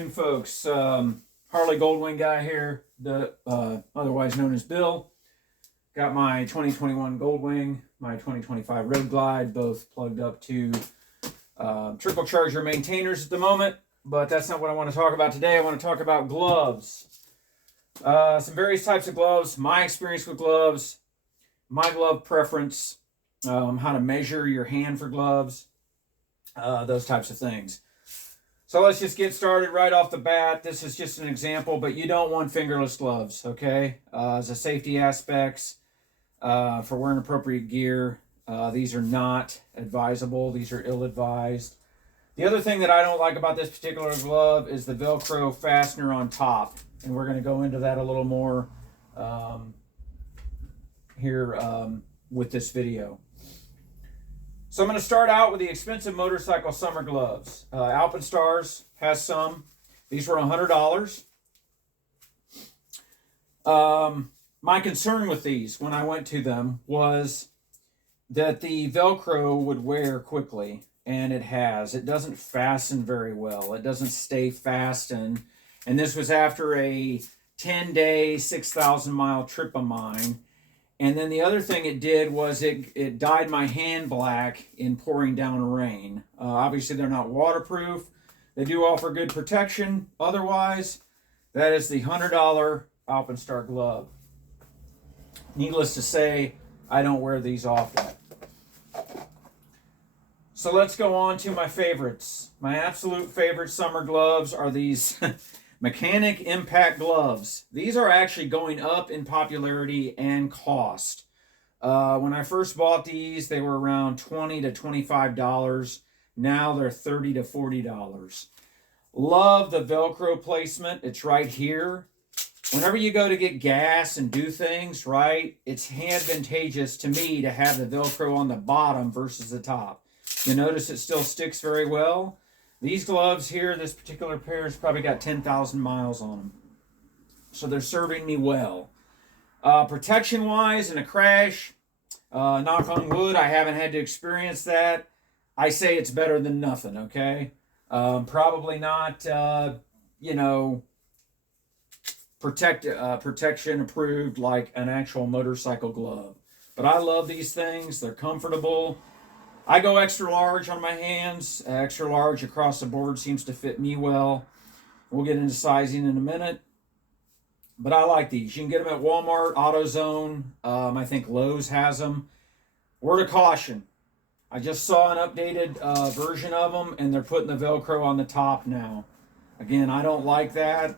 afternoon, folks. Harley-Goldwing guy here, otherwise known as Bill. Got my 2021 Goldwing, my 2025 Road Glide, both plugged up to trickle charger maintainers at the moment, but that's not what I want to talk about today. I want to talk about gloves. Some various types of gloves, my experience with gloves, my glove preference, how to measure your hand for gloves, those types of things. So let's just get started right off the bat. This is just an example, but you don't want fingerless gloves, okay? As a safety aspects, for wearing appropriate gear, these are not advisable. These are ill-advised. The other thing that I don't like about this particular glove is the Velcro fastener on top. And we're going to go into that a little more here with this video. So I'm going to start out with the expensive motorcycle summer gloves. Alpenstars has some. These were $100. My concern with these when I went to them was that the Velcro would wear quickly, and it has. It doesn't fasten very well. It doesn't stay fastened. And this was after a 10-day, 6,000-mile trip of mine. And then the other thing it did was it dyed my hand black in pouring down rain. Obviously, they're not waterproof. They do offer good protection. Otherwise, that is the $100 Alpenstar glove. Needless to say, I don't wear these often. So let's go on to my favorites. My absolute favorite summer gloves are these Mechanic Impact gloves. These are actually going up in popularity and cost. When I first bought these, they were around $20 to $25. Now they're $30 to $40. Love the Velcro placement. It's right here. Whenever you go to get gas and do things, right, it's advantageous to me to have the Velcro on the bottom versus the top. You notice it still sticks very well. These gloves here, this particular pair, has probably got 10,000 miles on them. So they're serving me well. Protection-wise, in a crash, knock on wood, I haven't had to experience that. I say it's better than nothing, okay? Probably not, protection approved like an actual motorcycle glove. But I love these things. They're comfortable. I go extra large on my hands. Extra large across the board seems to fit me well. We'll get into sizing in a minute. But I like these. You can get them at Walmart, AutoZone. I think Lowe's has them. Word of caution. I just saw an updated version of them, and they're putting the Velcro on the top now. Again, I don't like that.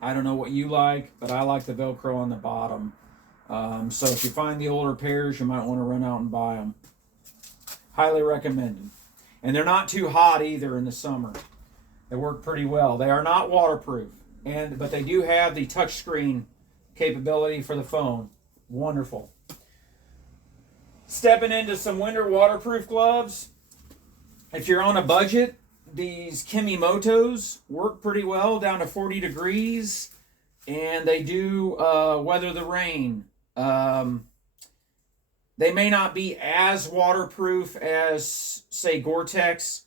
I don't know what you like, but I like the Velcro on the bottom. So if you find the older pairs, you might want to run out and buy them. Highly recommended. And they're not too hot either in the summer. They work pretty well. They are not waterproof, but they do have the touchscreen capability for the phone. Wonderful. Stepping into some winter waterproof gloves. If you're on a budget, these Kimimotos work pretty well down to 40 degrees, and they do weather the rain. They may not be as waterproof as, say, Gore-Tex,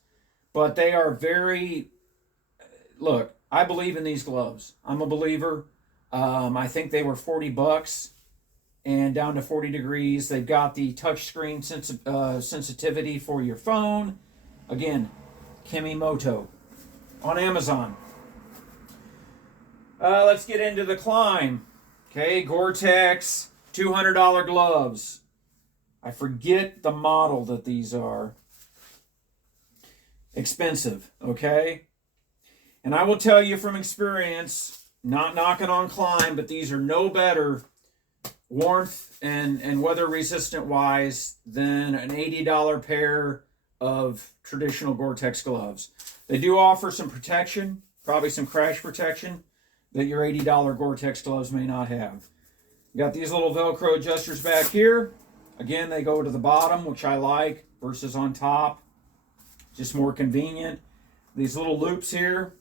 but they are very... Look, I believe in these gloves. I'm a believer. I think they were $40 and down to 40 degrees. They've got the touchscreen sensitivity for your phone. Again, Kimimoto on Amazon. Let's get into the climb. Okay, Gore-Tex, $200 gloves. I forget the model that these are. Expensive, okay? And I will tell you from experience, not knocking on climb, but these are no better warmth and weather resistant wise than an $80 pair of traditional Gore-Tex gloves. They do offer some protection, probably some crash protection, that your $80 Gore-Tex gloves may not have. You got these little Velcro adjusters back here. Again, they go to the bottom, which I like, versus on top. Just more convenient. These little loops here.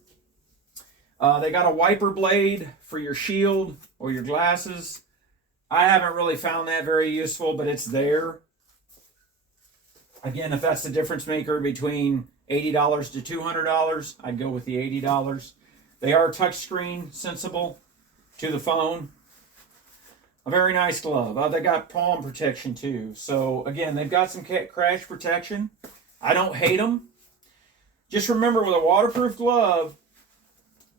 They got a wiper blade for your shield or your glasses. I haven't really found that very useful, but it's there. Again, if that's the difference maker between $80 to $200, I'd go with the $80. They are touchscreen sensible to the phone. A very nice glove. They got palm protection too. So again, they've got some crash protection. I don't hate them. Just remember, with a waterproof glove,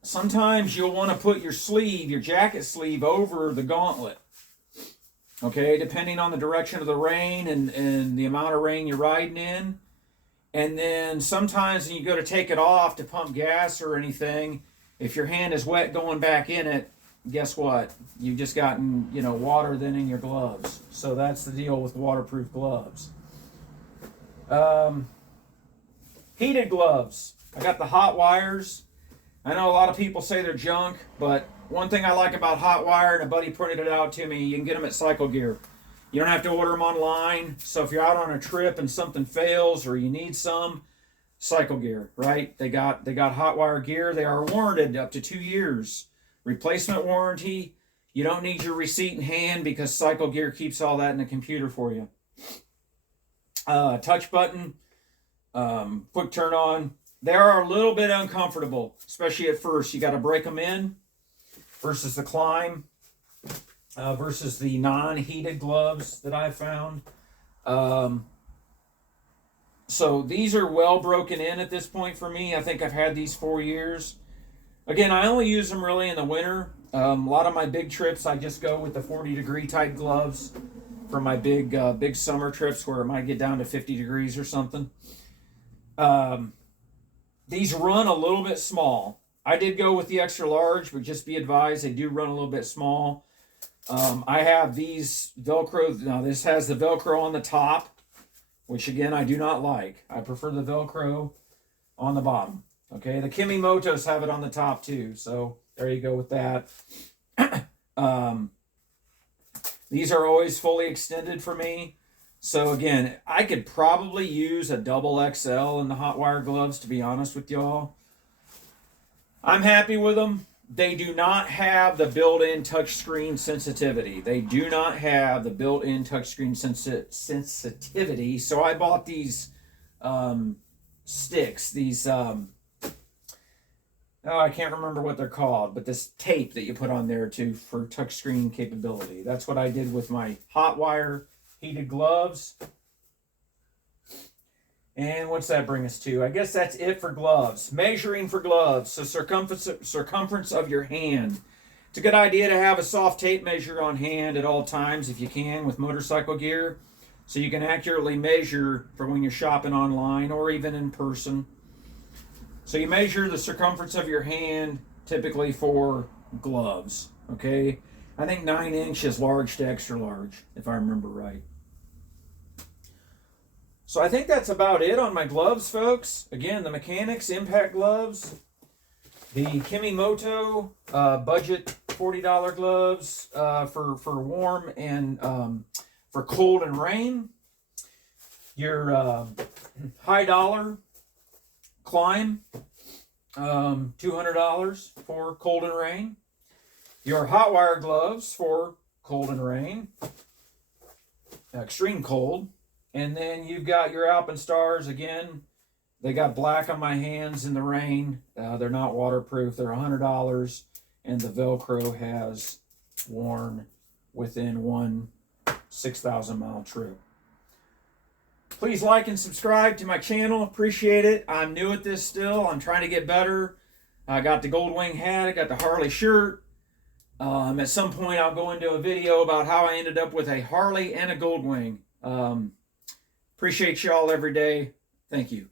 sometimes you'll want to put your sleeve, your jacket sleeve, over the gauntlet. Okay, depending on the direction of the rain and the amount of rain you're riding in. And then sometimes when you go to take it off to pump gas or anything, if your hand is wet going back in it, guess what? You've just gotten, water then in your gloves. So that's the deal with waterproof gloves. Heated gloves. I got the hot wires. I know a lot of people say they're junk, but one thing I like about hot wire, and a buddy pointed it out to me, you can get them at Cycle Gear. You don't have to order them online. So if you're out on a trip and something fails or you need some, Cycle Gear, right? They got hot wire gear. They are warranted up to 2 years. Replacement warranty. You don't need your receipt in hand because Cycle Gear keeps all that in the computer for you. Touch button, quick turn on. They are a little bit uncomfortable, especially at first. You got to break them in versus the Climb, versus the non-heated gloves that I've found. So these are well broken in at this point for me. I think I've had these 4 years. Again, I only use them really in the winter. A lot of my big trips, I just go with the 40-degree type gloves for my big summer trips where it might get down to 50 degrees or something. These run a little bit small. I did go with the extra large, but just be advised, they do run a little bit small. I have these Velcro. Now, this has the Velcro on the top, which, again, I do not like. I prefer the Velcro on the bottom. Okay, the Kimimotos have it on the top, too. So, there you go with that. These are always fully extended for me. So, again, I could probably use a double XL in the hot wire gloves, to be honest with y'all. I'm happy with them. They do not have the built-in touchscreen sensitivity. They do not have the built-in touchscreen sensitivity. So I bought these sticks, these, I can't remember what they're called, but this tape that you put on there for touchscreen capability. That's what I did with my hot wire heated gloves. And what's that bring us to? I guess that's it for gloves. Measuring for gloves. So circumference of your hand. It's a good idea to have a soft tape measure on hand at all times if you can with motorcycle gear. So you can accurately measure for when you're shopping online or even in person. So you measure the circumference of your hand typically for gloves. Okay? I think 9 inches large to extra large, if I remember right. So I think that's about it on my gloves, folks. Again, the Mechanics Impact gloves, the Kimimoto budget $40 gloves for warm and for cold and rain. Your high dollar Climb, $200 for cold and rain. Your hot wire gloves for cold and rain, extreme cold. And then you've got your Alpenstars. Again, they got black on my hands in the rain. They're not waterproof. They're $100. And the Velcro has worn within one 6,000-mile trip. Please like and subscribe to my channel. Appreciate it. I'm new at this still. I'm trying to get better. I got the Goldwing hat. I got the Harley shirt. At some point, I'll go into a video about how I ended up with a Harley and a Goldwing. Appreciate y'all every day. Thank you.